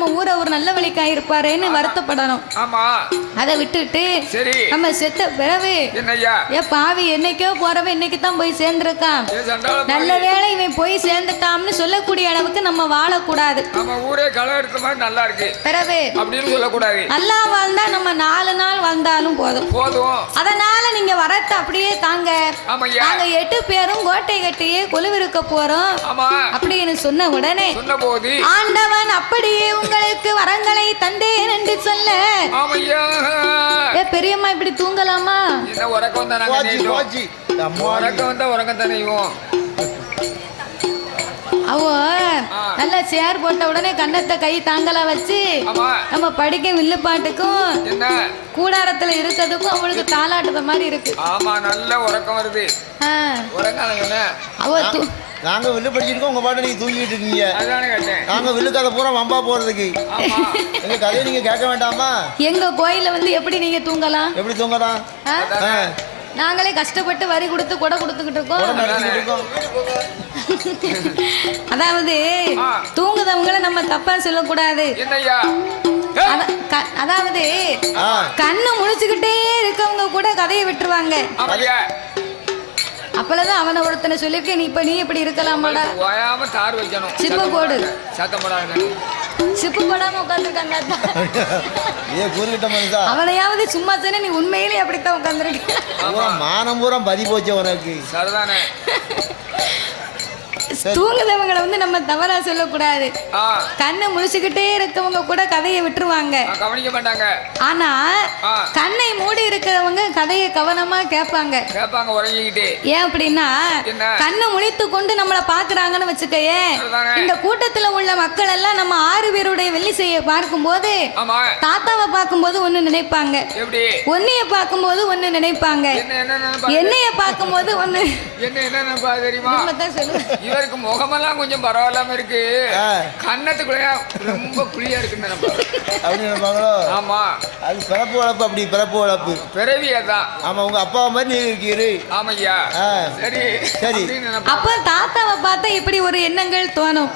நம்ம ஊரை ஒரு நல்ல வழிக்கா இருப்பாருன்னு வருத்தப்படணும். ஆமா அதை விட்டுட்டு சரி நம்ம செத்த பிறகு என்னய்யா ஏ பாவி என்னைக்கோ போறவன் இன்னைக்கு தான் போய் சேர்ந்திருக்கான், நல்ல வேளை இவன் போய் சேர்ந்துட்டான்னு சொல்லக்கூடிய அளவுக்கு நம்ம வாழக்கூடாது. நம்ம ஊரே களை எடுத்த மாதிரி நல்லா இருக்கு பிறகு அப்படின்னு சொல்லக்கூடாது. நல்லா வாழ்ந்தா நம்ம 4 நாள் வாழ்ந்தாலும் போதும். அதனால நீங்க வரத்த அப்படியே தாங்க. நாங்க 8 பேரும் கோட்டை கட்டியே கொலுவிருக்க போறோம் அப்படின்னு சொன்ன உடனே ஆண்டவன் அப்படியே உங்களுக்கு வரங்களை தந்தேன் என்று சொல்ல பெரியம்மா இப்படி தூங்கலாமா? அவ நல்ல சேர் போட்ட உடனே கண்ணத்தை கை தாங்கலா வச்சு நம்ம படிக்க வில்லுப்பாட்டுக்கும் கூடாரத்துல இருக்கிறதுக்கும் அவளுக்கு தாளாட்டுற மாதிரி இருக்கு. ஆமா நல்ல உறக்கம் வருது. அவ நாங்க வில்லு படிச்சிருக்கோம், உங்க பாட்டு நீங்க தூங்கிட்டு இருக்கீங்க. நாங்க வில்லு கதை பூரா வம்பா போறதுக்கு எங்க கதையை நீங்க கேட்க வேண்டாமா? எங்க கோயில வந்து எப்படி நீங்க தூங்கலாம்? எப்படி தூங்கலாம்? நாங்களே கஷ்டப்பட்டு வரி கொடுத்து கொடை கொடுத்துக்கிட்டு இருக்கோம். அதாவது தூங்குதவங்களை நம்ம தப்பா சொல்லக்கூடாது. அதாவது கண்ணு முழிச்சுக்கிட்டே இருக்கவங்க கூட கதையை விட்டுருவாங்க. அப்பதான் அவனை ஒருத்தனை சொல்லிருக்க நீ இப்ப நீ இப்படி இருக்கலாமாடா? சிப்ப போடு, சிப்பு போடாம உட்காந்துருக்காங்க. அவனையாவது சும்மா தானே நீ உண்மையிலே அப்படித்தான் உட்காந்துருக்க. மானம் பூரா பதி போச்சு உனக்கு. தூங்குதவங்களை வந்து நம்ம தவறா சொல்லக்கூடாது. கண்ணை முழிச்சுக்கிட்டே இருக்கவங்க கூட கதையை விட்டுருவாங்க, கவனிக்க மாட்டாங்க. ஆனா கண்ணை மூடி இருக்கிறவங்க கதையை கவனமா கேட்பாங்க. ஏன் அப்படின்னா கண்ணை முழித்து கொண்டு நம்மளை பாக்குறாங்கன்னு வச்சுக்கையே, இந்த கூட்டத்துல உள்ள மக்கள் எல்லாம் நம்ம 6 பேருடைய வெள்ளிசையை பார்க்கும் போது தாத்தாவை பார்க்கும் போது ஒண்ணு நினைப்பாங்க, ஒன்னைய பார்க்கும் போது ஒண்ணு நினைப்பாங்க, என்னைய பார்க்கும் போது ஒண்ணு சொல்லுவேன். முகமெல்லாம் கொஞ்சம் பரவாயில்லாம இருக்கு, கண்ணத்துக்குள்ள ரொம்ப குழியா இருக்கு. ஆமா அது பிறப்பு வளர்ப்பு. அப்படி பிறப்பு வளர்ப்பு பிறவியதான். ஆமா உங்க அப்பா மாதிரி நீ இருக்கீரு. ஆமையா சரி சரி. அப்ப தாத்தாவை பார்த்தா இப்படி ஒரு எண்ணங்கள் தோணும்,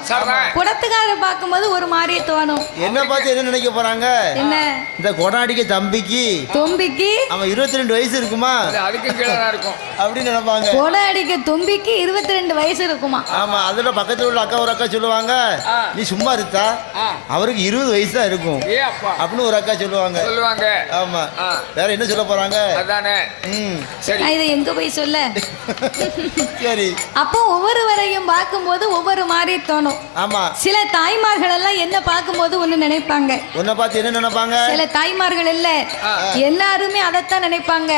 குடத்துக்கார பார்க்கும்போது ஒரு மாதிரி தோணும். என்ன பார்த்து என்ன நினைக்க போறாங்க? என்ன இந்த கொடாடிக்க தம்பிக்கு தொம்பிக்கு அவன் 22 வயசு இருக்குமா? அதுக்கு கீழே தான் இருக்கும் அப்படின்னு நினைப்பாங்க. கொடாடிக்க தொம்பிக்கு 22 வயசு இருக்குமா? ஆமா அதுல பக்கத்துல உள்ள அக்கா ஒரு அக்கா சொல்லுவாங்க, நீ சும்மா இருக்கா அவருக்கு 20 வயசு தான் இருக்கும் அப்படின்னு ஒரு அக்கா சொல்லுவாங்க. ஆமா வேற என்ன சொல்ல போறாங்க? அதானே. சரி இதை எங்க போய் சொல்ல? சரி அப்போ ஒவ்வொருவரையும் பார்க்கும்போது ஒவ்வொரு மாதிரி தோணும். ஆமா சில தாய்மார்கள் எல்லாம் என்ன பார்க்கும்போது ஒண்ணு நினைப்பாங்க, உன்னை பார்த்து என்ன நினைப்பாங்க? சில தாய்மார்கள் இல்ல எல்லாருமே அதைத்தான் நினைப்பாங்க.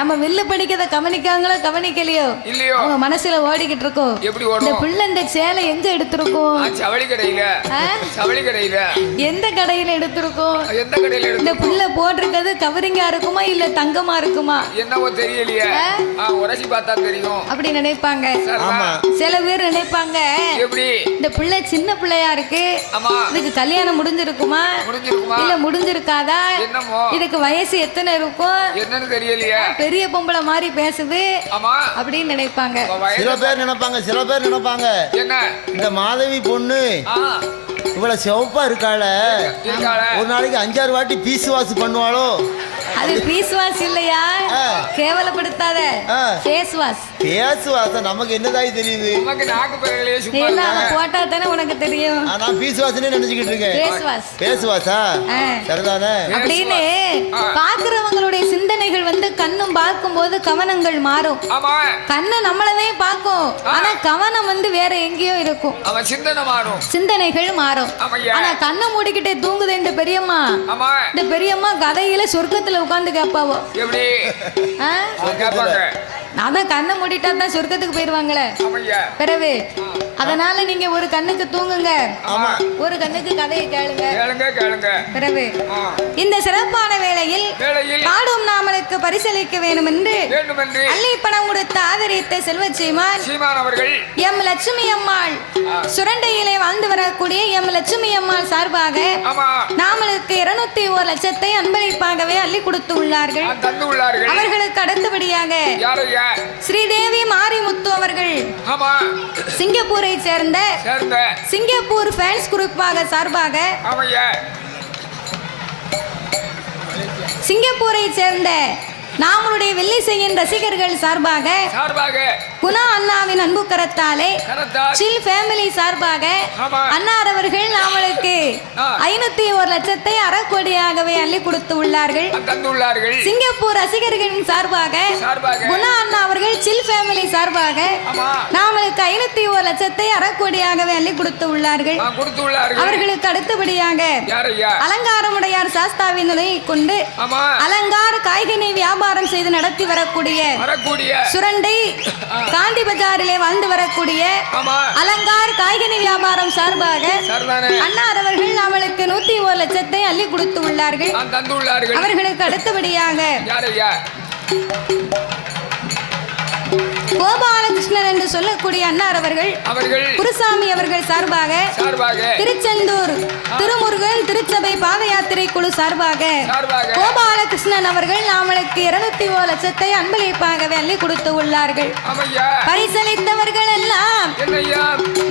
நம்ம வில்லு படிக்கிறத கவனிக்காங்களோ கவனிக்கலையோ அவங்க மனசுல ஓடிக்கிட்டு இருக்கோம், இந்த பிள்ளை இந்த சேலை எங்க எடுத்திருக்கோம்? ஜவுளி கடையில. ஜவுளி கடையில. எந்த கடையில எடுத்திருக்கோம்? எந்த கடையில? இந்த பிள்ளை போட்டிருக்கிறது கவரிங்கா இருக்குமா இல்ல தங்கமா இருக்குமா? என்னவோ தெரியலையே, உரசி பார்த்தா தெரியும் அப்படி நினைப்பாங்க. சில பேர் நினைப்பாங்க எப்படி இந்த பிள்ளை சின்ன பிள்ளையா இருக்கு, இதுக்கு கல்யாணம் முடிஞ்சிருக்குமா இல்ல முடிஞ்சிருக்காதா, இதுக்கு வயசு எத்தனை இருக்கும் என்னன்னு தெரியலையே, பெரிய பொம்பளை மாதிரி பேசுது அப்படின்னு நினைப்பாங்க. சில பேர் நினைப்பாங்க, சில பேர் நினைப்பாங்க இந்த மாதவி பொண்ணு இவ்வளவு சிவப்பா இருக்காள, ஒரு நாளைக்கு 5-6 வாட்டி பீஸ் வாஷ் பண்ணுவாளோ. அது பீஸ் வாஷ் இல்லையா, கேவலப்படுத்தாத, ஃபேஸ் வாஷ். ஃபேஸ் வாஷ் நமக்கு என்னதாய் தெரியுது? நமக்கு நாக்கு பரவலையே சும்மா இல்ல அத போட்டா தானே உனக்கு தெரியும். நான் பீஸ் வாஷ்னே நினைச்சிட்டு இருக்கேன். Face wash. ஃபேஸ் வாஷா? சரிதானே. அப்படினே பாக்குறவங்களுடைய சிந்தனைகள் வந்து கண்ணும் பார்க்கும்போது கவனங்கள் மாறும். ஆமா கண்ணு நம்மளவே பார்க்கும், ஆனா கவனம் வந்து வேற எங்கேயோ இருக்கும். அவ சிந்தனை மாறும், சிந்தனைகள் மாறும். ஆனா கண்ணை மூடிக்கிட்டே தூங்குது இந்த பெரியம்மா. இந்த பெரியம்மா கதையில சொர்க்கத்துல உட்கார்ந்து கேட்பாவோ. எப்படி கேட்பாங்க? அதான் கண்ணை மூடிட்டா தான் சொர்க்கத்துக்கு போயிருவாங்களே. பிறகு அதனால நீங்க ஒரு கண்ணுக்கு தூங்குங்க, ஒரு கண்ணுக்கு கதையை கேளுங்க. பிறகு இந்த சிறப்பான வேளையில் பாடும் நாமலுக்கு பரிசளிக்க வேண்டும் என்று அள்ளி பணம் கொடுத்து ஆதரித்த செல்வச்சீமான் அவர்கள் எம் லட்சுமி அம்மாள் சுரண்டையிலே வாழ்ந்து வரக்கூடிய எம் லட்சுமி அம்மாள் சார்பாக நாமலுக்கு 201 லட்சத்தை அன்பளிப்பாகவே அள்ளி கொடுத்து உள்ளார்கள். அவர்களுக்கு அடுத்தபடியாக ஸ்ரீதேவி மாரிமுத்து அவர்கள் ஆமா சிங்கப்பூரை சேர்ந்த சேர்ந்த சிங்கப்பூர் ஃபேன்ஸ் குரூப்பாக சார்பாக ஆமையா சிங்கப்பூரை சேர்ந்த நாமளுடைய வெள்ளிசையின் ரசிகர்கள் சார்பாக குணா அண்ணாவின் அன்பு கரத்தாலே சில் ஃபேமிலி சார்பாக அன்னார் அவர்கள் நாமளுக்கு 501 லட்சத்தை அறக்கொடியாகவே அள்ளி கொடுத்து உள்ளார்கள். சிங்கப்பூர் ரசிகர்களின் சார்பாக குணா அண்ணா அவர்கள் சில் ஃபேமிலி சார்பாக நாமளுக்கு 501 லட்சத்தை அறக்கொடியாகவே அள்ளி கொடுத்து உள்ளார்கள். அவர்களுக்கு அடுத்தபடியாக அலங்காரமுடையார் சாஸ்தாவின் உதவியை கொண்டு அலங்கார காய்கனி வியாபாரம் செய்து நடத்தி வரக்கூடிய சுரண்டை காந்தி பஜாரிலே வாழ்ந்து வரக்கூடிய அலங்கார் காய்கனி வியாபாரம் சார்பாக அன்னார் அவர்கள் அவளுக்கு 101 லட்சத்தை அள்ளி கொடுத்து உள்ளார்கள். அவர்களுக்கு அடுத்தபடியாக கோபாலகிருஷ்ணன் என்று சொல்லக்கூடிய அன்னார் அவர்கள் குருசாமி அவர்கள் சார்பாக திருச்செந்தூர் திருமுருகன் திருச்சபை பாத யாத்திரை குழு சார்பாக கோபாலகிருஷ்ணன் அவர்கள் நாமளுக்கு 201 லட்சத்தை அன்பளிப்பாகவே அள்ளி கொடுத்து உள்ளார்கள். பரிசளித்தவர்கள் எல்லாம்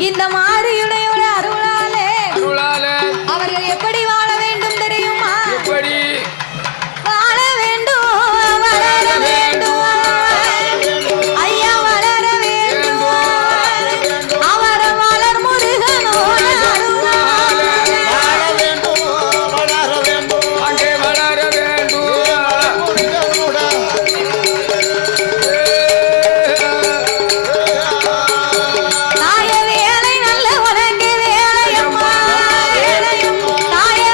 இந்த மாரியுடைய அருளாலே அவர்கள் எப்படி வாழ வேண்டும் தெரியுமா? வாழ வேண்டும், வளர வேண்டும், தாய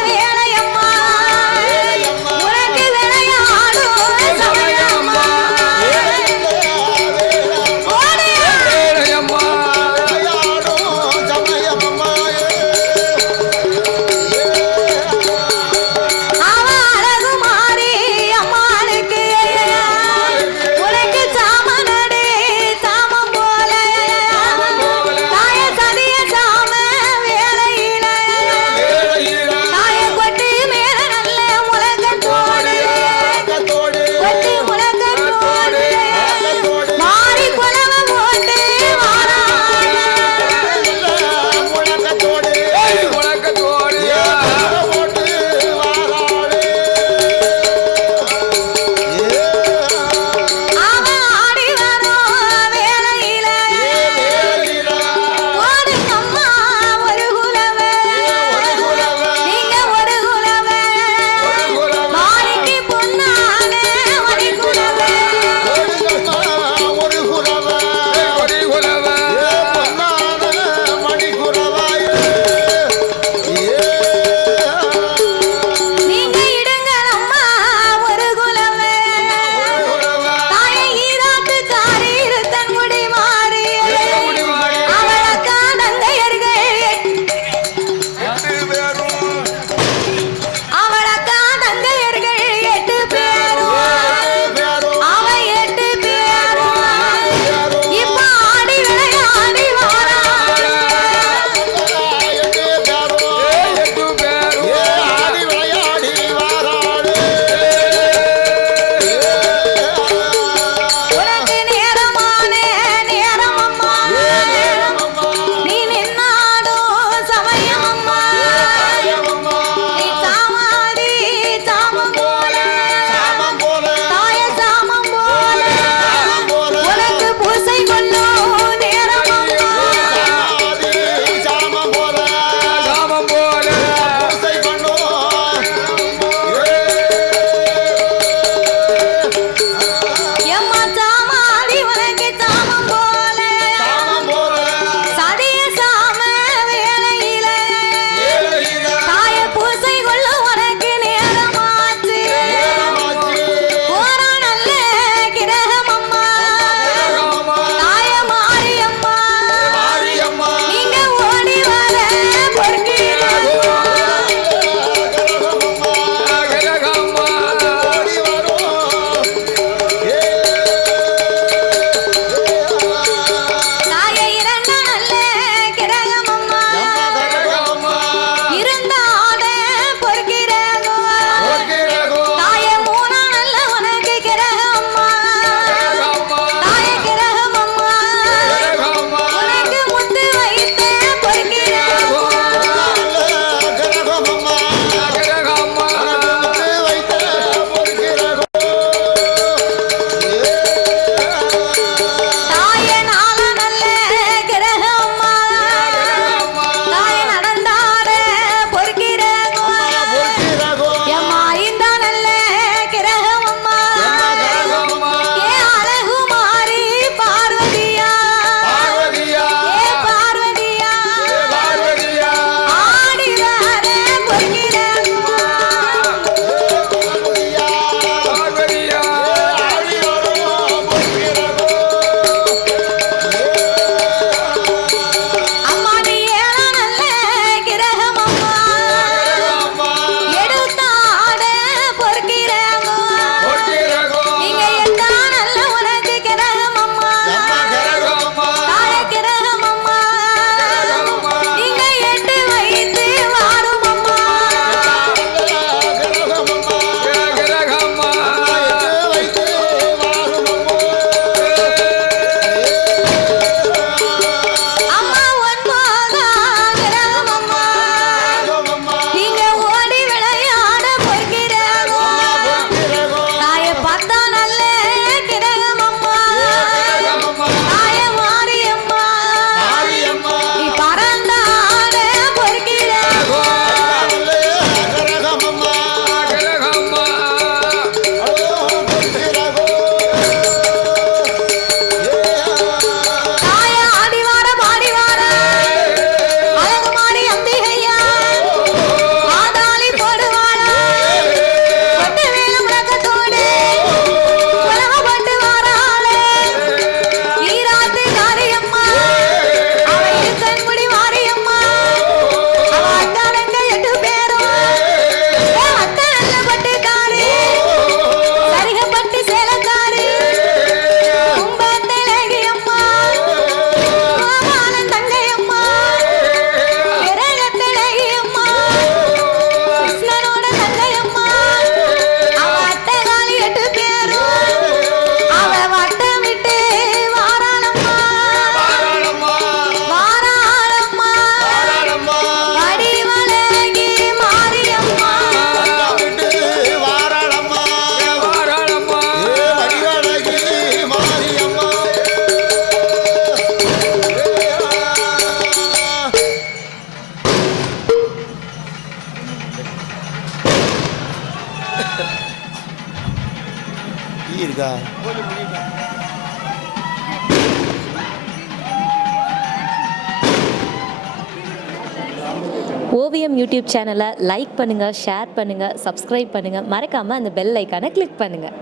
ஓவியம் யூடியூப் சேனலை லைக் பண்ணுங்கள், ஷேர் பண்ணுங்கள், சப்ஸ்கிரைப் பண்ணுங்கள், மறக்காமல் அந்த பெல் ஐக்கானை கிளிக் பண்ணுங்கள்.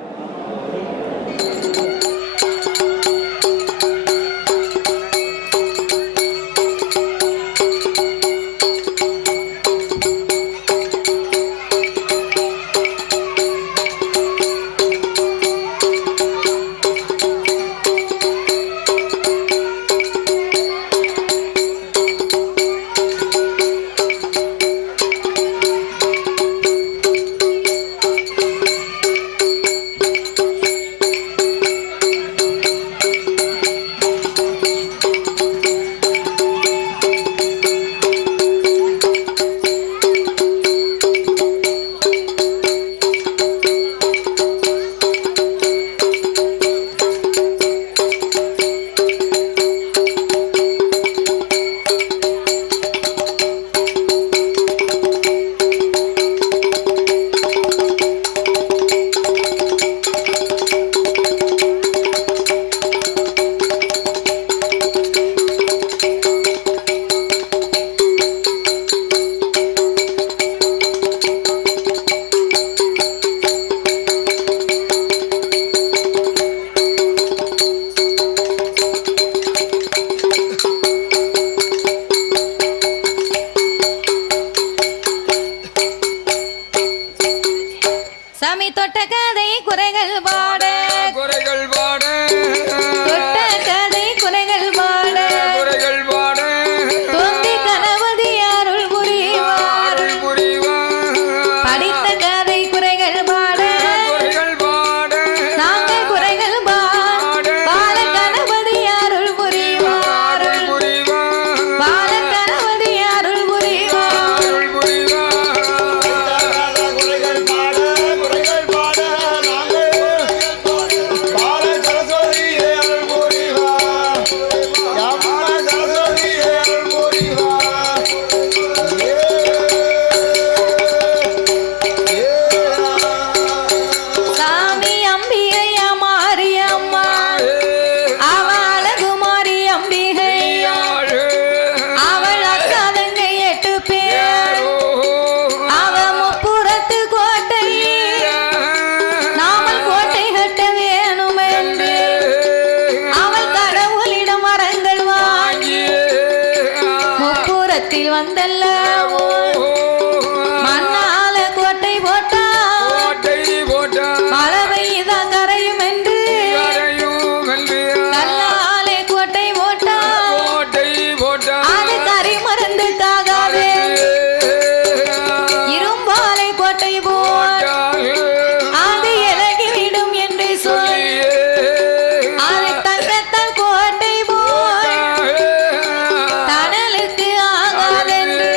சாமி தொட்ட கதை குறைகள் பாட குறைகள் பாட தொட்ட கதை குறைகள் பாட குறைகள் பாட தொந்தி கணபதி அருள் புரிவார் படித்த கதை குறைகள் பாட குறைகள் பாட நாங்கள் குறைகள் பாட பால கணபதி அருள் புரிவார் பால கணபதி அருள் புரிவார் சாமி அம்பிகையா மாரியம்மா அவள் குமாரி அம்பிகை அவள் அக்காதங்கை 8 பேர் அவ முப்புறத்து கோட்டை நாமல் கோட்டை கட்ட வேணும் என்று அவள் கடவுளிடம் மரங்கள் வாங்கி முப்புறத்தில் வந்தல்லவோ மண்ணால கோட்டை போட்டா மழை பெய்தா கரையும் என்று கல்லாலே கோட்டை போட்டா அது கறி மருந்துக்காகவே இரும்பாலை கோட்டை போல் அது இலகிவிடும் என்று சொல் அது தங்கத்தால் கோட்டை போல் தனலுக்கு ஆகாதென்று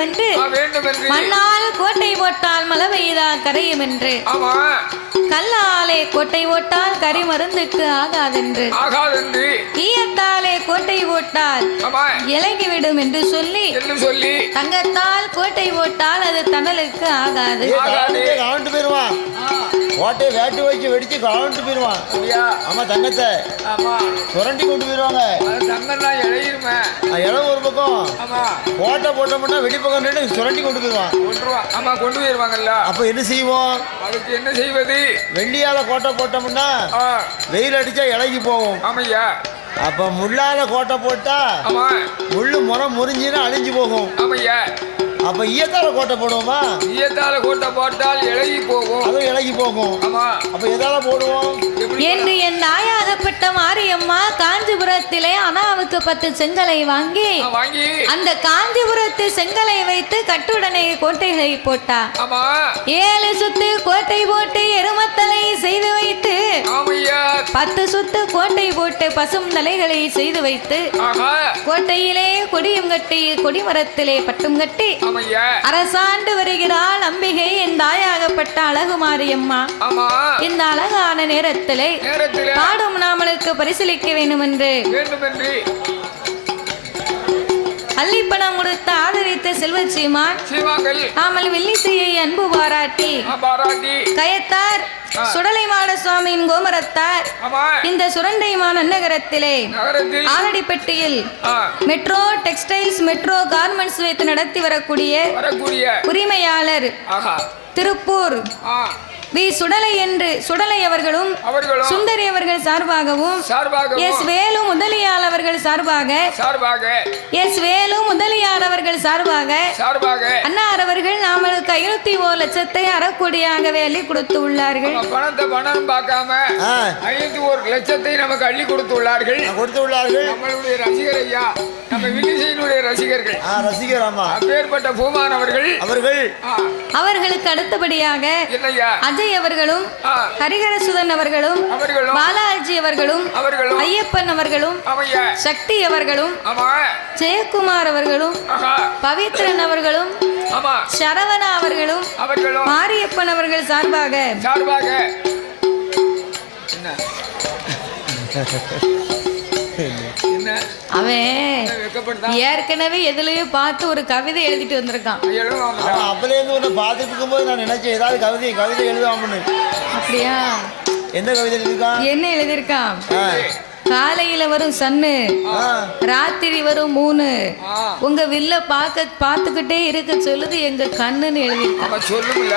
வேண்டும் என்று வேண்டும் என்று மண்ணால் கோட்டை போட்டால் மழை பெய்தா கரையும் என்று ஆமா கல்லாலே கோட்டை போட்டால் கரி மருந்துக்கு ஆகாதென்று ஆகாதென்று ஈயத்தாலே கோட்டை போட்டால் ஆமா இலகிவிடும் என்று சொல்லி தங்கத்தால் கோட்டை போட்டால் அது தணலுக்கு ஆகாது கலண்டு போயிருவான் கோட்டையை வேட்டு வச்சு வெடிச்சு கலண்டு போயிருவான் ஆமா தங்கத்தை சுரண்டி கொண்டு போயிருவாங்க இடம் ஒரு பக்கம் கோட்டை போட்டோம்னா வெடிப்பக்கம் நின்று சுரண்டி கொண்டு போயிருவான் ஆமா கொண்டு போயிருவாங்கல்ல அப்ப என்ன செய்வோம் அதுக்கு என்ன செய்வது வெள்ளியால கோட்டை போட்டோம்னா வெயில் அடிச்சா இலகி போகும் ஆமையா அப்ப முள்ளால கோட்டை போட்டா முள்ளு முறம் முறிஞ்சுன்னா அழிஞ்சு போகும் ஆமையா அப்ப ஈயத்தால கோட்டை போடுவோமா ஈயத்தால கோட்டை போட்டால் இலகி போகும் அதுவும் இலகி போகும் ஆமா அப்ப எதால போடுவோம் என்று என் தாயாகப்பட்ட மாரியம்மா காஞ்சிபுரத்திலே அனாவுக்கு 10 செங்கலை வாங்கி அந்த காஞ்சிபுரத்து செங்கலை வைத்து கட்டுடனே கோட்டைகளை போட்டா 7 சுத்து கோட்டை போட்டு எருமத்தலை செய்து வைத்து 10 சுத்து கோட்டை போட்டு பசும் தலைகளை செய்து வைத்து கோட்டையிலே கொடியும் கட்டி கொடிமரத்திலே பட்டும் கட்டி அரசாண்டு வருகிறாள் அம்பிகை என் தாயாகப்பட்ட அழகு மாரியம்மா இந்த அழகான நேரத்திலே பாடும் நாமளுக்கு பரிசீலிக்க வேண்டும் என்று அள்ளிப்பணம் கொடுத்து ஆதரித்த செல்வச்சீமான் ஆமல் வெள்ளிசையை அன்பு பாராட்டி கயத்தார் சுடலைமாட சுவாமியின் கோமரத்தார் இந்த சுரண்டைமான நகரத்திலே ஆலடிப்பட்டியில் மெட்ரோ டெக்ஸ்டைல்ஸ் மெட்ரோ கார்மெண்ட்ஸ் வைத்து நடத்தி வரக்கூடிய உரிமையாளர் திருப்பூர் வி சுடலை என்று சுடலை அவர்களும் சுந்தரி அவர்கள் சார்பாகவும் எஸ் வேலு முதலியார் அவர்கள் சார்பாக எஸ் வேலு முதலியார் அவர்கள் சார்பாக அன்னார் அவர்கள் நாமளுக்கு 501 லட்சத்தை அறக்கூடியாகவே அள்ளி கொடுத்து உள்ளார்கள். பணம் பார்க்காம 501 லட்சத்தை நமக்கு அள்ளி கொடுத்து உள்ளார்கள். நம்மளுடைய ரசிகர் ஐயா, நம்ம வில்லிசையினுடைய ரசிகர்கள் அப்பேற்பட்ட பூமான் அவர்களுக்கு அடுத்தபடியாக அஜய் அவர்களும் ஹரிஹரசுதன் அவர்களும் பாலாஜி அவர்களும் ஐயப்பன் அவர்களும் சக்தி அவர்களும் ஜெயக்குமார் அவர்களும் பவித்ரன் அவர்களும் சரவணா அவர்களும் மாரியப்பன் அவர்கள் சார்பாக அவன் ஏற்கனவே எதுலயோ பார்த்து ஒரு கவிதை எழுதிட்டு வந்திருக்கான். அப்பல இருந்து ஒண்ணு பார்த்துட்டு இருக்கும்போது நான் நினைச்சேன் ஏதாவது கவிதை எழுதாமனு. அப்படியா? எந்த கவிதை எழுதிருக்கான்? என்ன எழுதிருக்கான்? காலையில வரும் சன்னு, ராத்திரி வரும் 3, உங்க வில்ல பார்த்துக்கிட்டே இருக்க சொல்லுது எங்க கண்ணுன்னு எழுதிருக்கான். சொல்லுங்கள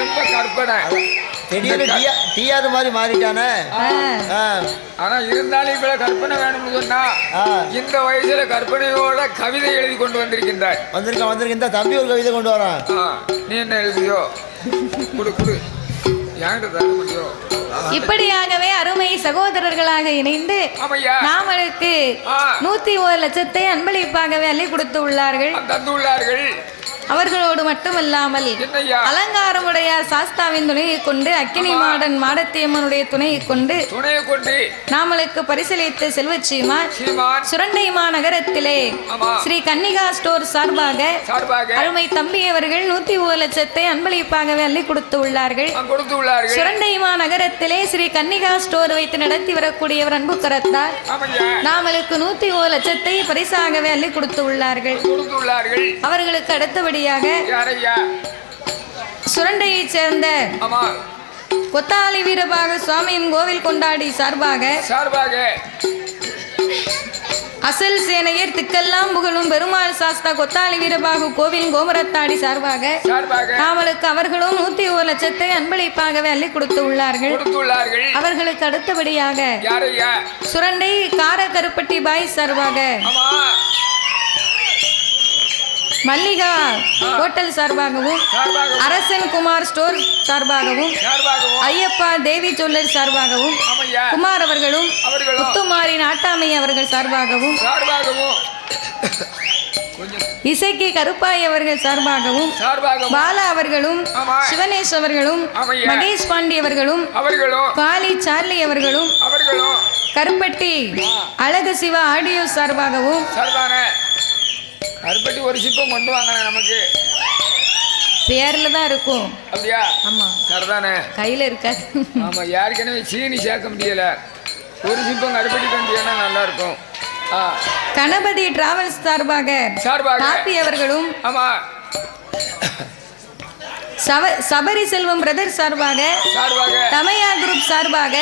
ரொம்ப கற்பனை. டீயாது மாதிரி மாறிட்டானே. ஆனா இருந்தாலும் இவ்வளவு கற்பனை வேணும்னு சொன்னா இந்த வயசுல கற்பனையோட கவிதை எழுதி கொண்டு வந்திருக்கின்றார். வந்திருக்க தம்பி ஒரு கவிதை கொண்டு வரான். நீ என்ன எழுதியோ குடு இப்படியாகவே அருமை சகோதரர்களாக இணைந்து நாமளுக்கு 101 லட்சத்தை அன்பளிப்பாகவே அள்ளி கொடுத்து உள்ளார்கள். அவர்களோடு மட்டுமல்லாமல் அலங்காரமுடைய சாஸ்தாவின் துணையை கொண்டு அக்கினி மாடன் மாடத்தியம்மனுடைய துணையை கொண்டு நாமளுக்கு பரிசீலித்த செல்வச்சீமான் சுரண்டைமா நகரத்திலே ஸ்ரீ கன்னிகா ஸ்டோர் சார்பாக அருமை தம்பி அவர்கள் 101 லட்சத்தை அன்பளிப்பாகவே அள்ளி கொடுத்து உள்ளார்கள். சுரண்டைமா நகரத்திலே ஸ்ரீ கன்னிகா ஸ்டோர் வைத்து நடத்தி வரக்கூடியவர் அன்பு கரத்தார் நாமளுக்கு 101 லட்சத்தை பரிசாகவே அள்ளி கொடுத்து உள்ளார்கள். அவர்களுக்கு அடுத்தபடி சுரண்டையை சேர்ந்த கொத்தாளி வீரபாக சுவாமியின் கோவில் கொண்டாடி சார்பாக அசல் சேனையர் திக்கெல்லாம் புகழும் பெருமாள் சாஸ்தா கொத்தாளி வீரபாகு கோவில் கோமரத்தாடி சார்பாக நாமளுக்கு அவர்களும் 101 லட்சத்தை அன்பளிப்பாகவே அள்ளி கொடுத்து உள்ளார்கள். அவர்களுக்கு அடுத்தபடியாக சுரண்டை காரக்கருப்பட்டி பாய் சார்பாக மல்லிகா ஹோட்டல் சார்பாகவும் அரசன் குமார் ஸ்டோர் சார்பாகவும் ஐயப்பா தேவி ஜுவல்லர் சார்பாகவும் குமார் அவர்களும் முத்துமாரி நாட்டாமை அவர்கள் சார்பாகவும் இசைக்கு கருப்பாய் அவர்கள் சார்பாகவும் பாலா அவர்களும் சிவனேஷ் அவர்களும் மகேஷ் பாண்டி அவர்களும் காளி சார்லி அவர்களும் கருப்பட்டி அழகு சிவா ஆடியோ சார்பாகவும் கருப்பட்டி ஒரு சிப்பம் கொண்டு வாங்க நமக்கு. பேர்ல தான் இருக்கும். அப்படியா? ஆமா. சரிதானே? கையில இருக்காது. ஆமா, யாருக்கெனவே சீனி சேர்க்க முடியல. ஒரு சிப்பம் கருப்பட்டி தந்தியன்னா நல்லா இருக்கும். கணபதி டிராவல்ஸ் சார்பாக காப்பி அவர்களும், ஆமா, சபரி செல்வம் பிரதர் சார்பாக, தமையா குரூப் சார்பாக,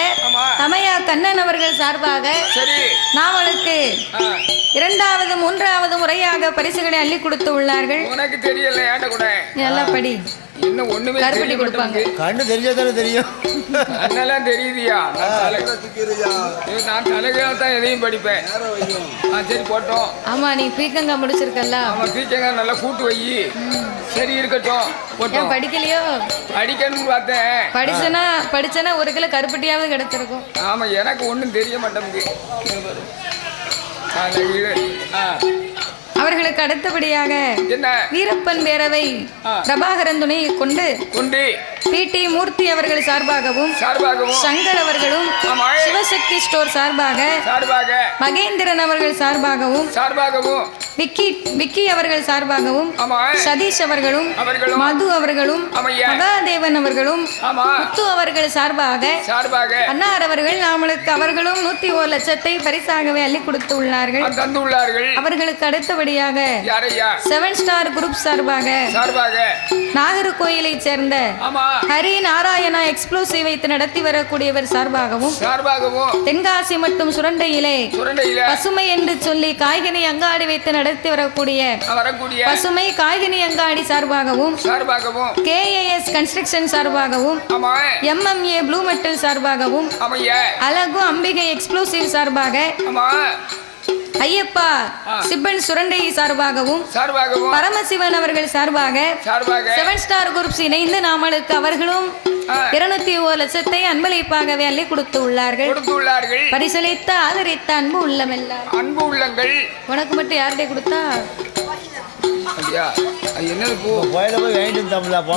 தமையா கண்ணன் அவர்கள் சார்பாக நாவலுக்கு 2வது 3வது முறையாக பரிசுகளை அள்ளி கொடுத்து உள்ளார்கள். உனக்கு தெரியல ஏண்ட கூட நல்லா படி. இன்னும் ஒண்ணுமே கருப்பட்டி கொடுப்பாங்க. கண்ணு தெரிஞ்சதானே தெரியும். அதெல்லாம் தெரியுதியா? நான் தலைகளா தான் எதையும் படிப்பேன். சரி போட்டோம். ஆமா, நீ பீக்கங்கா முடிச்சிருக்கல. ஆமா, பீக்கங்கா நல்லா கூட்டு வை. சரி இருக்கட்டும். போட்டோம். படிக்கலையோ? படிக்கணும்னு பார்த்தேன். படிச்சனா 1 கிலோ கருப்பட்டியாவது கிடைச்சிருக்கும். ஆமா, எனக்கு ஒண்ணும் தெரிய மாட்டேங்குது. அவர்களுக்கு அடுத்தபடியாக வீரப்பன் பேரவை பிரபாகரன் துணையை கொண்டு பிடி மூர்த்தி அவர்கள் சார்பாகவும், சங்கர் அவர்களும், சிவசக்தி ஸ்டோர் சார்பாக மகேந்திரன் அவர்கள் சார்பாகவும், விக்கி அவர்கள் சார்பாகவும், சதீஷ் அவர்களும், மது அவர்களும், மகாதேவன் அவர்களும், முத்து அவர்கள் சார்பாக அன்னார் அவர்கள் நாமளுக்கு அவர்களும் 101 லட்சத்தை பரிசாகவே அள்ளி கொடுத்து உள்ளார்கள். அவர்களுக்கு அடுத்தபடியாக 7 ஸ்டார் குரூப் சார்பாக நாகர்கோயிலை சேர்ந்த ஹரி நாராயணா எக்ஸ்ப்ளோசிவ் வைத்து நடத்தி வரக்கூடியவர் சார்பாகவும், தென்காசி மற்றும் சுரண்டையிலே பசுமை என்று சொல்லி காய்கனி அங்காடி வைத்து நடத்தி வரக்கூடிய பசுமை காய்கனி அங்காடி சார்பாகவும், KAS கன்ஸ்ட்ரக்ஷன் சார்பாகவும், MMA ப்ளூ மெட்டல் சார்பாகவும், அழகு அம்பிகை எக்ஸ்ப்ளோசிவ் சார்பாக, ஐயப்பா சிப்பன் சுரண்டை சார்பாகவும், பரமசிவன் அவர்கள் சார்பாக 7 ஸ்டார் குரூப்ஸ் இணைந்து நாமளுக்கு அவர்களும் 201 லட்சத்தை அன்பளிப்பாகவே அள்ளி கொடுத்து உள்ளார்கள். பரிசளித்த ஆதரித்த அன்பு உள்ளமெல்லாம் அன்பு உள்ளங்கள். உனக்கு மட்டும் யார்கிட்ட கொடுத்தா?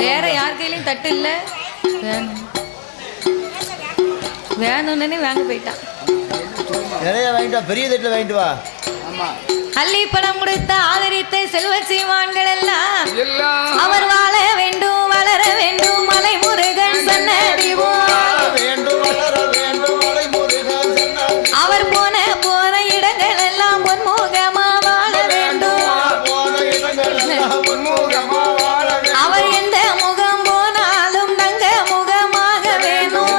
வேற யார் கையிலையும் தட்டு இல்ல. வேணும்னு வாங்க போயிட்டான். நிறைய வாங்கிட்டு வா, பெரிய தட்டில் வாங்கிட்டு வா. அள்ளி பணம் கொடுத்த ஆதரித்த செல்வ சீமான்கள் எல்லாம் அவர் வாழ வேண்டும், வளர வேண்டும், மலை முருகன் சன்னதி அவர் போன இடங்கள் எல்லாம் பொன்முகமா வாழ வேண்டும். அவர் எந்த முகம் போனாலும் தங்க முகமாக வேணும்.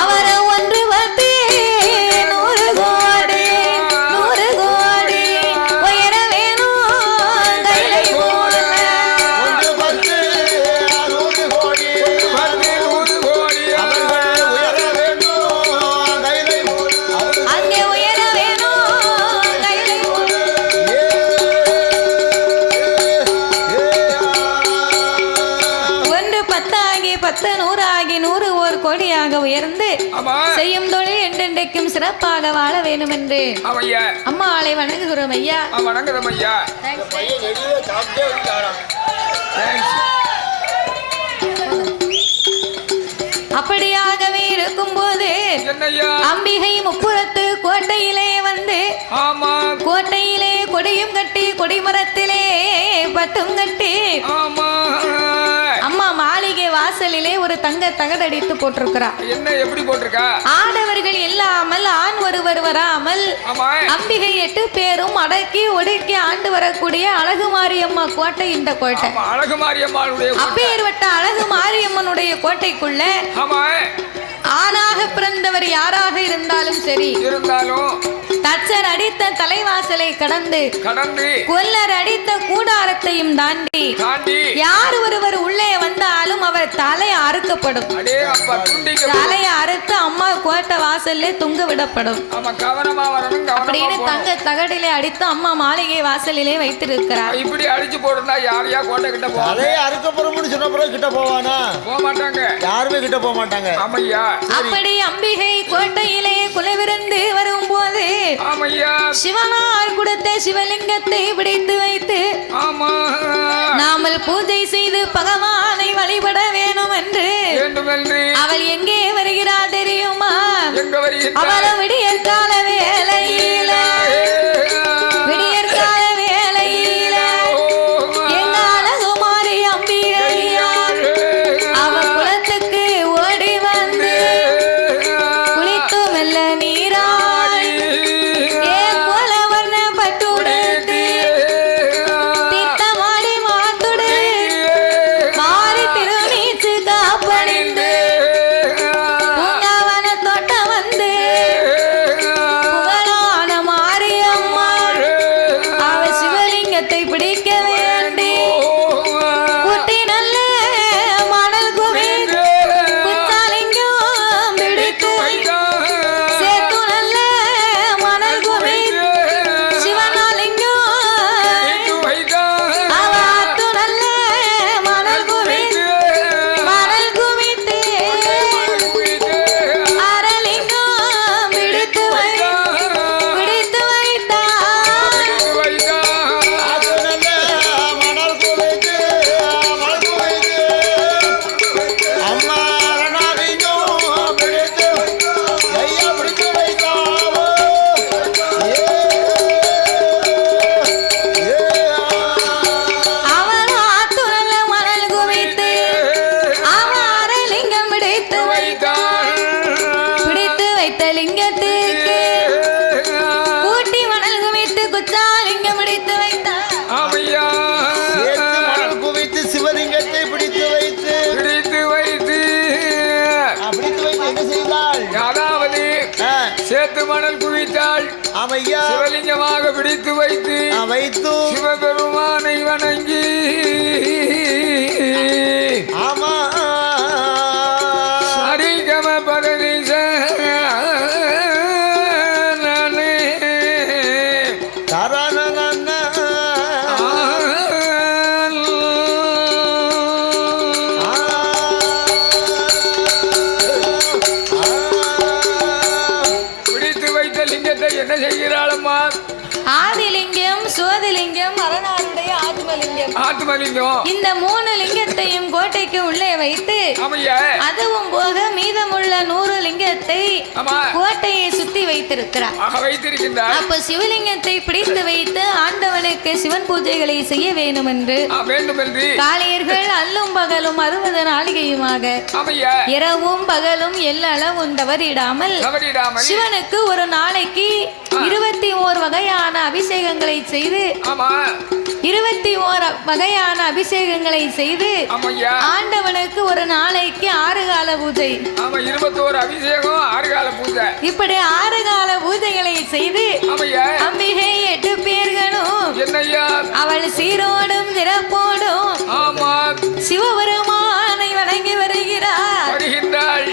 அவர் 1 பத்து 100 கோடி 100 கோடி உயர வேணும். கைலை போல அங்கே உயர வேணும். கைலை போல 1 10 ஆகி 10 100 ஆகி 100 1 கோடியாக உயர்ந்து செய்யும் தொழில் என்றென்றைக்கும் சிறப்பாக வாழ வேண்டும் என்று அம்மா ஆளை வணங்குகிறோம் ஐயா. அப்படியாகவே இருக்கும்போது அம்பிகை முப்புறத்து கோட்டையிலே வந்து கோட்டையிலே கொடியும் கட்டி கொடிமரத்திலே பட்டும் கட்டி அம்மா மாளிகை வாசலிலே ஒரு தங்க தகடடித்து போட்டிருக்கிறார். என்ன எப்படி போட்டிருக்கா? ஆடவர்கள் இல்லாமல் ஆண் ஒருவர் வராமல் அம்பிகை 8 பேரும் அடக்கி ஒடுக்கி ஆண்டு வரக்கூடிய அழகு மாரியம்மா கோட்டை இந்த கோட்டை. அழகு மாரியம்மாளுடைய அப்பேற்பட்ட அழகு மாரியம்மனுடைய கோட்டைக்குள்ள ஆணாக பிறந்தவர் யாராக இருந்தாலும் சரி, தச்சர் அடித்த தலைவாசலை கடந்து கொல்லர் அடித்த கூடாரத்தையும் தாண்டி யார் ஒருவர் உள்ளே வந்தாலும் அவர் தலை அறுக்கப்படும். தலையை அறுத்து அம்மா கோட்டை வாசல்ல தொங்க விடப்படும் அப்படின்னு தங்க தகடிலே அடித்து அம்மா மாளிகை வாசலிலே வைத்திருக்கிறார். இப்படி அடிச்சு போடுறா யாரையா கோட்டை கிட்ட அறுக்கப்படும்னு சொன்ன பிறகு கிட்ட போவானா? போக மாட்டாங்க, யாருமே கிட்ட போக மாட்டாங்க. அப்படி அம்பிகை கோட்டையிலே குலவிருந்து வரும்போது சிவனார் கொடுத்த சிவலிங்கத்தை பிடித்து வைத்து நாமல் பூஜை செய்து பகவானை வழிபட வேணும் என்று அவள் எங்கே வருகிறாள் தெரியுமா? அவள் விடிய கால வேளையில சேத்து மணல் குவித்தாள். ஆமையா சிவலிங்கமாக பிடித்து வைத்து சிவபெருமானை வணங்கி ஆமா சரிகம பதனிச என்ன செய்கிறாளம்மா? ஆதிலிங்கம், சோதிலிங்கம், அரணாருடைய ஆத்மலிங்கம். இந்த 3 லிங்கத்தையும் கோட்டைக்கு உள்ளே வைத்து அதுவும் போக மீதமுள்ள 100 லிங்கத்தை கோட்டையை சுத்தி வைத்திருக்கிறார். அப்ப சிவலிங்கத்தை பிடித்து வைத்து ஆண்டவனுக்கு சிவன் பூஜைகளை செய்ய வேண்டும் என்று காளையர்கள் அல்லும் பகலும் 60 நாளிகையுமாக இரவும் பகலும் எல்லளவும் தவறிடாமல் சிவனுக்கு ஒரு நாளைக்கு 21 வகையான அபிஷேகங்களை செய்து 21 வகையான அபிஷேகங்களை செய்து ஆண்டவனுக்கு ஒரு நாளைக்கு 6 கால பூஜை. 21 அபிஷேகம் 6 கால பூஜை. இப்படி 6 கால பூஜைகளை செய்து அம்பிகை 8 பேர்களும் அவள் சீரோடும் சிறப்போடும் சிவபெருமானை வணங்கி வருகிறார்.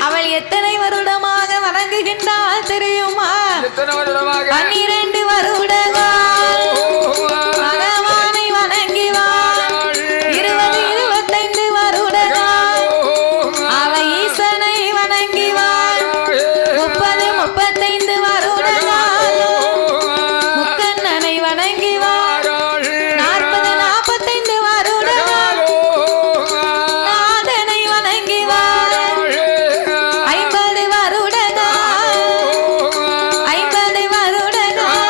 அவள் எத்தனை வருடமாக வணங்குகின்றாள் தெரியுமா? 12 வருடங்கள் பகவானை வணங்கி வாள். 20-25 வருடங்கள் அவ ஈசனை வணங்கி வாள். 30-35 வருடங்கள் முக்கண்ணனை வணங்கி வாள். 40-45 வருடங்கள் நாதனை வணங்கி வாள். 50 வருடங்கள் 50 வருடங்கள்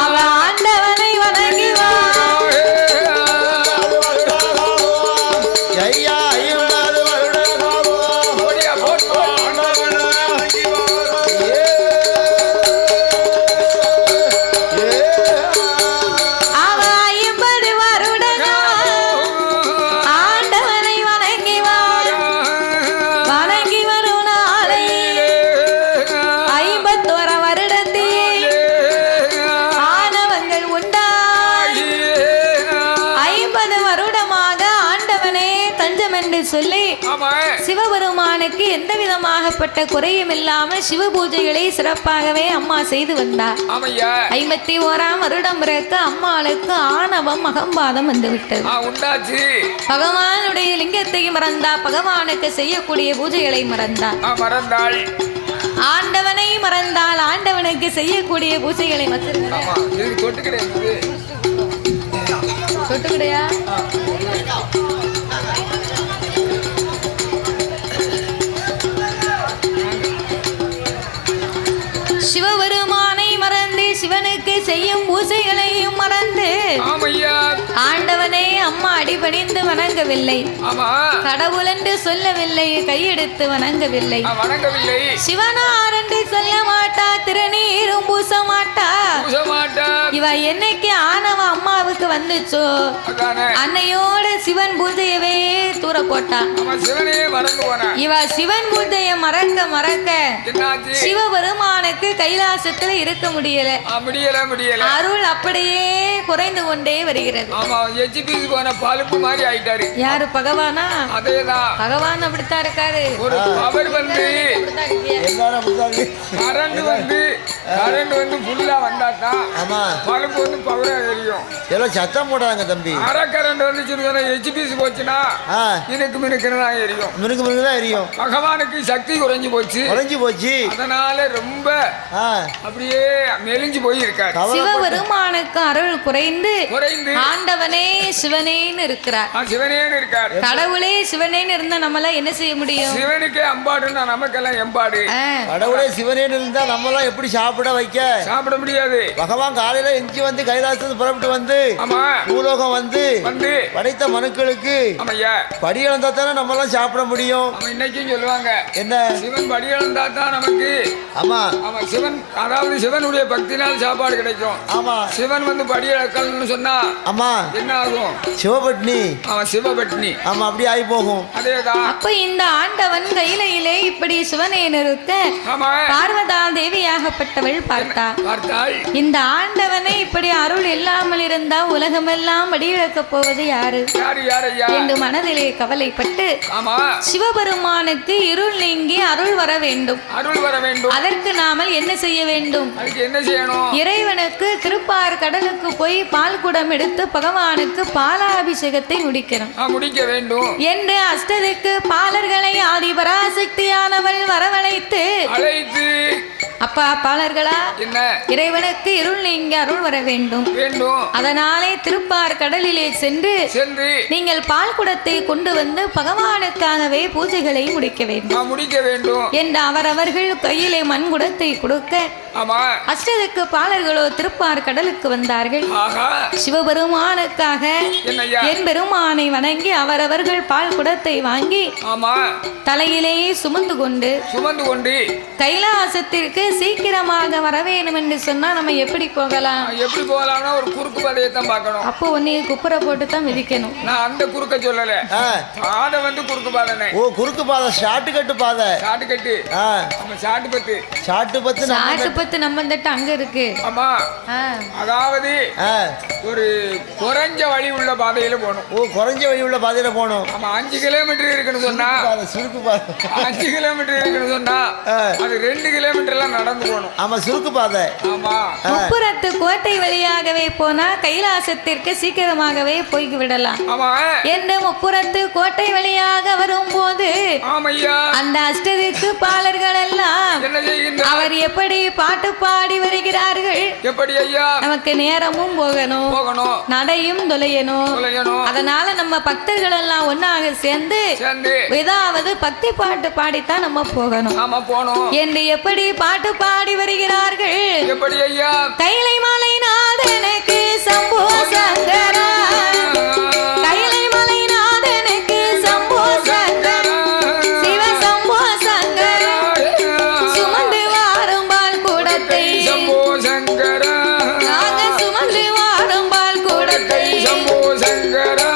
அவ ஆண்டவனை வணங்கி வாள். ஐயா 50 அவ 50 வருடங்கள் ஆண்டவனை வணங்கி வாள். வணங்கி வரும் நாளை 51 வருடத்தில் ஆணவங்கள் உண்டாய் 50 வருடமாக ஆண்டவனே தஞ்சம் என்று சொல்லி சிவபெருமானுக்கு எந்த விதமாகப்பட்ட குறையும் இல்லாமல் சிவ பூஜைகளை சிறப்பாகவே அம்மா செய்து வந்தார். 51ஆம் வருடம் பிறக்க அம்மாளுக்கு ஆணவம் அகம்பாதம் வந்துவிட்டது. பகவானுடைய லிங்கத்தையும் மறந்தார். பகவானுக்கு செய்யக்கூடிய பூஜைகளை மறந்தார். ஆண்டவனை மறந்தால் ஆண்டவனுக்கு செய்யக்கூடிய பூஜைகளை தொட்டுக்கிடையா? சிவபெருமானை மறந்து சிவனுக்கு செய்யும் பூஜைகளையும் மறந்து ஆண்டவனை அம்மா அடிபணிந்து வணங்கவில்லை. கடவுள் என்று சொல்லவில்லை. கையெடுத்து வணங்கவில்லை. சிவனார் என்று சொல்ல மாட்டா. திருநீரும் பூச மாட்டா. இவ என்னைக்கு ஆணவ அம்மாவுக்கு வந்துச்சோ அன்னையோட சிவன் பூஜையவே தூர போட்டா. இவ சிவன் பூஜையை மறக்க மறக்க சிவபெருமானுக்கு கைலாசத்துல இருக்க முடியல. அருள் அப்படியே குறைந்து கொண்டே வருகிறது. யாரு? பகவானா? பகவான் அப்படித்தான் இருக்காரு. சத்தம் போடாங்க தம்பி. பகவானுக்கு சக்தி குறைஞ்சு போச்சு. அதனால ரொம்ப அப்படியே மெலிஞ்சு போயிருக்காரு. சிவபெருமானுக்கு அருள் குறைந்து ஆண்டவனே சிவனேன்னு இருக்கிறார். கடவுளே சிவனேன்னு இருந்தா நம்மள என்ன செய்ய முடியும்? சிவனுக்கே அம்பாடுன்னா நமக்கெல்லாம் எம்பாடு. கடவுளே சிவனேன்னு இருந்தா நம்மளாம் எப்படி சாப்பிட சாப்பிட வைக்க சாப்பிட முடியாது. பகவான் காலையில எஞ்சி வந்து கைலாசத்துக்கு புறப்பட்டு வந்து ஆமா பூலோகம் வந்து வந்து படைத்த மனுக்களுக்கு ஆமையா படி இழந்தா தானே நம்ம எல்லாம் சாப்பிட முடியும். அவன் இன்னைக்கும் சொல்லுவாங்க என்ன சிவன் படி இழந்தா தான் நமக்கு. ஆமா அவன் சிவன் அதாவது சிவனுடைய பக்தினால் சாப்பாடு கிடைக்கும். ஆமா சிவன் வந்து படி இழக்கல்னு சொன்னா ஆமா என்ன ஆகும்? சிவபட்னி. அவன் சிவபட்னி. ஆமா அப்படி ஆகி போகும். அதேதான். அப்ப இந்த ஆண்டவன் கையிலே இப்படி சிவனை நிறுத்த ஆமா பார்வதா தேவியாகப்பட்டவள் பார்த்தாள். இந்த ஆண்டவனை இப்படி அருள் இல்லாமல் இருந்தா உலகமெல்லாம் படியிழக்க போவது யாரு என்று மனதிலே கவலைப்பட்டு சிவபெருமானுக்கு இருள் நீங்கி அருள் வர வேண்டும். அதற்கு நாமல் என்ன செய்ய வேண்டும்? இறைவனுக்கு திருப்பார் கடலுக்கு போய் பால் குடம் எடுத்து பகவானுக்கு பாலாபிஷேகத்தை முடிக்க வேண்டும் என்று அஷ்டதிக்கு பாலர்களை ஆதிபராசக்தியானவள் வரவழைத்து அப்பா பாலர்களா இறைவனுக்கு இருள் நீங்க அருள் வர வேண்டும். அதனாலே திருப்பார் கடலிலே சென்று நீங்கள் பால் குடத்தை கொண்டு வந்து பகவானுக்காகவே பூஜைகளை முடிக்க வேண்டும் என்று அவரவர்கள் கையிலே மண் குடத்தை கொடுக்க அஷ்டதிக்கு பாலர்களோ திருப்பார் கடலுக்கு வந்தார்கள். சிவபெருமானுக்காக என் பெருமானை வணங்கி அவரவர்கள் பால் குடத்தை வாங்கி தலையிலேயே சுமந்து கொண்டு கைலாசத்திற்கு சீக்கிரமாக வர வேண்டும் என்று சொன்னா நம்ம எப்படி போகலாம்? ஒரு குறுக்கு பாதையை தான் பார்க்கணும். அப்போ உன்னைய குப்புற போட்டு தான் மிதிக்கணும். நான் அந்த குறுக்க சொல்லல. பாதை வந்து குறுக்கு பாதை. ஓ குறுக்கு பாதை ஷார்ட் கட் பாதை. Short cut. நம்ம ஷார்ட் பத்து நம்ம தட்டு அங்க இருக்கு. ஆமா அதாவது ஒரு குறைஞ்ச வழி உள்ள பாதையில போகணும். ஓ குறைஞ்ச வழி உள்ள பாதையில போகணும். ஆமா 5 கிலோமீட்டர் இருக்குன்னு சொன்னா சுருக்கு பாதை 5 கிலோமீட்டர் இருக்குன்னு சொன்னா அது 2 கிலோமீட்டர்லாம் நடந்து போகணும். ஆமா சுருக்கு பாதை. ஆமா முப்புறத்து கோட்டை வழியாகவே போனா கைலாசத்திற்கு சீக்கிரமாகவே போய் விடலாம். ஆமா என்று முப்புறத்து கோட்டை வழியாக வரும்போது அந்த அஷ்டதிக்கு பாலர்கள் எல்லாம் அவர் எப்படி பாட்டு பாடி வருகிறார்கள். எப்படி ஐயா நமக்கு நேரமும் போகணும் நடையும் தொலையணும். அதனால நம்ம பக்தர்கள் எல்லாம் ஒன்னாக சேர்ந்து ஏதாவது பக்தி பாட்டு பாடித்தான் நம்ம போகணும் என்று எப்படி பாட்டு பாடி வருகிறார்கள். எப்படி ஐயா கைலை மலை நாதனுக்கு சம்போ சங்கரா கைலை மலை நாதனுக்கு சம்போ சங்கரா சிவ சம்போ சங்கரா சுமந்து வாரும் பால் கூடத்தை சம்போ சங்கரா நாங்க சுமந்து வாரும் பால் கூடத்தை சம்போ சங்கரா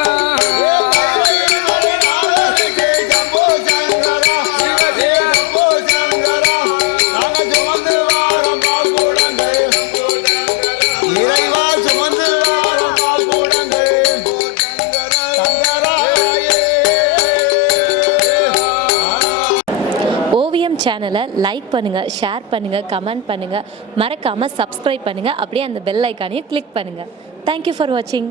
ஓவியம் சேனலை லைக் பண்ணுங்கள், ஷேர் பண்ணுங்கள், கமெண்ட் பண்ணுங்கள், மறக்காமல் சப்ஸ்கிரைப் பண்ணுங்கள். அப்படியே அந்த பெல் ஐக்கானையும் கிளிக் பண்ணுங்கள். தேங்க்யூ ஃபார் வாட்சிங்.